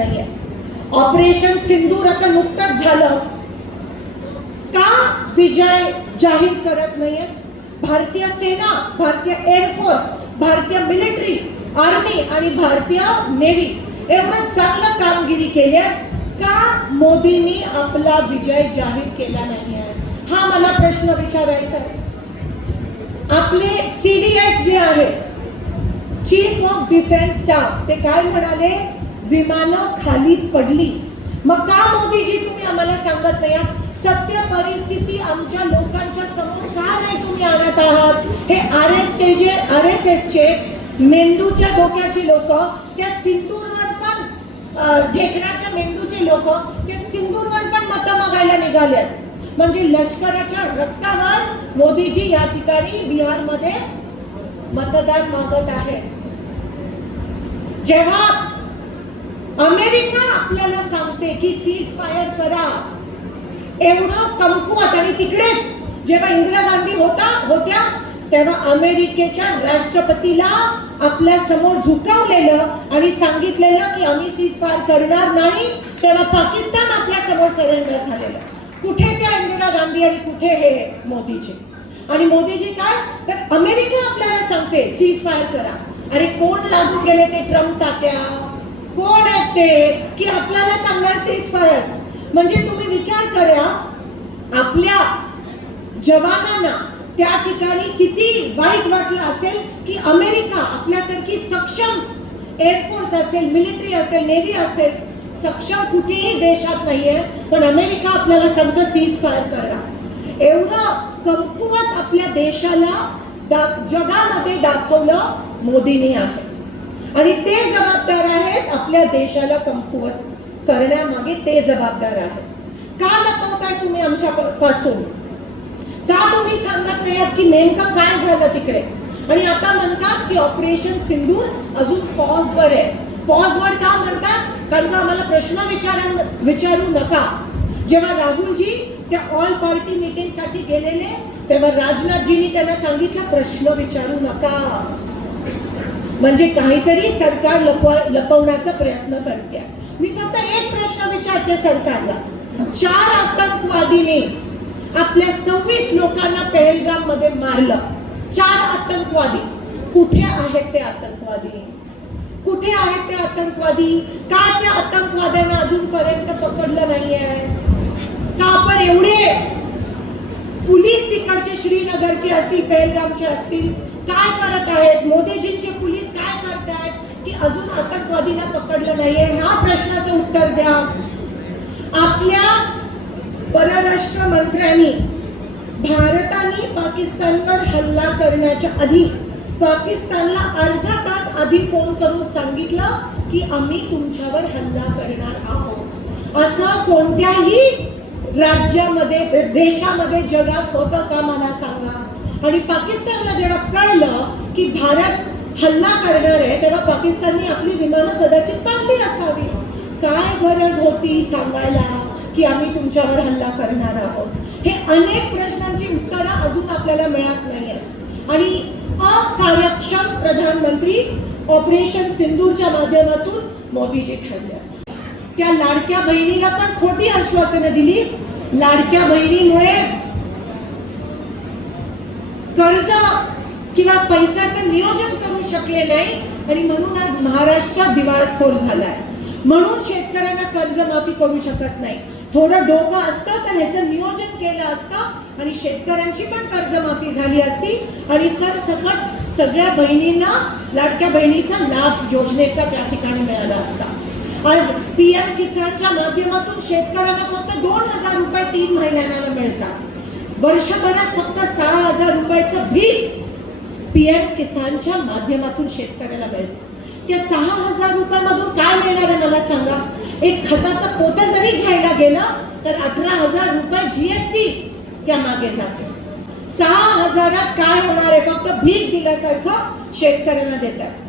नाहीये. ऑपरेशन सिंदूर आता नुकतंच झालं. का विजय जाहीर करत नाहीये? भारतीय सेना भारतीय एअरफोर्स भारतीय मिलिटरी आर्मी आणि भारतीय नेव्ही एवढं चांगलं कामगिरी केली आहे. का मोदींनी आपला विजय जाहीर केला नाही आहे? हा मला प्रश्न विचारायचा आहे. आपले सीडीएस जे आहे चीफ ऑफ डिफेन्स स्टाफ ते काय म्हणाले? विमानं खाली पडली. मग का मोदीजी तुम्ही आम्हाला सांगत नाही? सत्य परिस्थिती आमच्या लोकांच्या समोर का नाही तुम्ही आणत आहात? हे आर एस चे आर एस एस चे मेंदूच्या डोक्याचे लोक त्या सिंदूरवर पण अं, ढेकणाच्या मेंदूचे लोक ते सिंदूरवर पण मतं मागायला निघाले म्हणजे लष्कराच्या रक्तावर मोदीजी या ठिकाणी बिहारमध्ये मतदान मागत आहे जेव्हा अमेरिका आपल्याला सांगते की सीज फायर करा. एवढं कमकुवत आणि तिकडेच जेव्हा इंदिरा गांधी होता होत्या तेव्हा अमेरिकेच्या राष्ट्रपतीला आपल्यासमोर झुकावलेलं आणि सांगितलेलं की आम्ही सीज फायर करणार नाही तेव्हा पाकिस्तान आपल्यासमोर सरेंडर झालेलं. कुठे त्या इंदिरा गांधी आणि कुठे हे मोदीजी? आणि मोदीजी काय? तर अमेरिका आपल्याला सांगते सीज फायर करा. अरे कोण लागून गेले ते ट्रम्प तात्या? कोण आहे शकते की आपल्याला सांगणार सीज फायर म्हणजे तुम्ही विचार करा आपल्या जवानांना त्या ठिकाणी किती वाईट वाटलं असेल की अमेरिका आपल्यासारखी सक्षम एअरफोर्स असेल मिलिटरी असेल नेव्ही असेल सक्षम कुठेही देशात नाहीये पण अमेरिका आपल्याला सांगतं सीज फायर करा. एवढं कमकुवत आपल्या देशाला जगामध्ये दाखवलं मोदींनी आहे. आणि ते जबाबदार आहेत आपल्या देशाला कमकुवत करण्यामागे ते जबाबदार आहेत. का लपवताय तुम्ही आमच्या पासून का तुम्ही सांगत नाही की नेमकं काय झालं तिकडे? आणि आता म्हणतात की ऑपरेशन सिंदूर अजून पॉज वर आहे. पॉज वर का म्हणतात? कारण का आम्हाला प्रश्न विचारू विचारू नका. जेव्हा राहुलजी त्या ऑल पार्टी मीटिंगसाठी गेलेले तेव्हा राजनाथजींनी त्यांना सांगितलं प्रश्न विचारू नका. म्हणजे काहीतरी सरकार लपवा लपवण्याचा प्रयत्न करते मी फक्त एक प्रश्न विचारते सरकारला. चार आतंकवादीने आपल्या सव्वीस लोकांना पहलगाममध्ये मारलं. चार आतंकवादी. कुठे आहेत ते आतंकवादी? कुठे आहेत ते आतंकवादी? का त्या आतंकवाद्यांना अजूनपर्यंत पकडलं नाही आहे का आपण एवढे पोलीस तिकडचे श्रीनगरचे असतील पहलगामचे असतील काय करत आहेत? मोदीजींचे पोलीस काय करतायत की अजून आतंकवादीला पकडलं नाहीये. ह्या प्रश्नाचं उत्तर द्या. आपल्या परराष्ट्र मंत्र्यांनी भारताने पाकिस्तानवर हल्ला करण्याच्या आधी पाकिस्तानला अर्धा तास आधी फोन करून सांगितलं की आम्ही तुमच्यावर हल्ला करणार आहोत. असं कोणत्याही राज्यामध्ये देशामध्ये जगात होतं का मला सांगा. आणि पाकिस्तानला जेव्हा कळलं की भारत हल्ला करणार आहे तेव्हा पाकिस्तानने आपली विमानं कदाचित काढली असावी. काय गरज होती सांगायला की आम्ही तुमच्यावर हल्ला करणार आहोत? हे अनेक प्रश्नांची उत्तरं अजून आपल्याला मिळत नाही आणि अकार्यक्षम प्रधानमंत्री ऑपरेशन सिंदूरच्या माध्यमातून मोदीजी ठरले. त्या लाडक्या बहिणीला पण खोटी आश्वासनं दिली. लाडक्या बहिणीमुळे कर्ज किंवा पैशाचं नियोजन करू शकले नाही आणि म्हणून आज महाराष्ट्र दिवाळखोर झालाय. म्हणून शेतकऱ्यांना कर्जमाफी करू शकत नाही. थोडं डोकं असतं तर ह्याचं नियोजन केलं असतं आणि शेतकऱ्यांची पण कर्जमाफी झाली असती. आणि सरसकट सगळ्या बहिणींना लाडक्या बहिणीचा लाभ योजनेचा त्या ठिकाणी मिळाला असता. आज पी एम किसानच्या माध्यमातून शेतकऱ्यांना फक्त दोन हजार रुपये तीन महिन्यांना मिळतात. वर्षभरात फक्त सहा हजार रुपयाचं भीक पीएम किसानच्या माध्यमातून शेतकऱ्याला मिळतो त्या सहा हजार रुपयामधून काय मिळणार आहे मला सांगा? एक खताचं पोत जरी घ्यायला गेलं तर अठरा हजार रुपये जीएसटी त्या मागे जाते. सहा हजारात काय होणार आहे? फक्त भीक दिल्यासारखं शेतकऱ्यांना देतात.